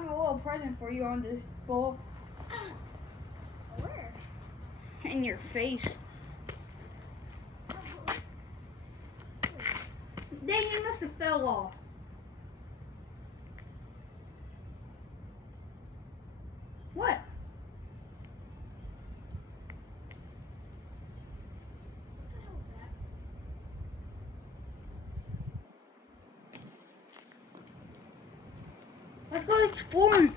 have a little present for you on the floor. Where? In your face. Dang, it must have fell off. What? Let's go exploring.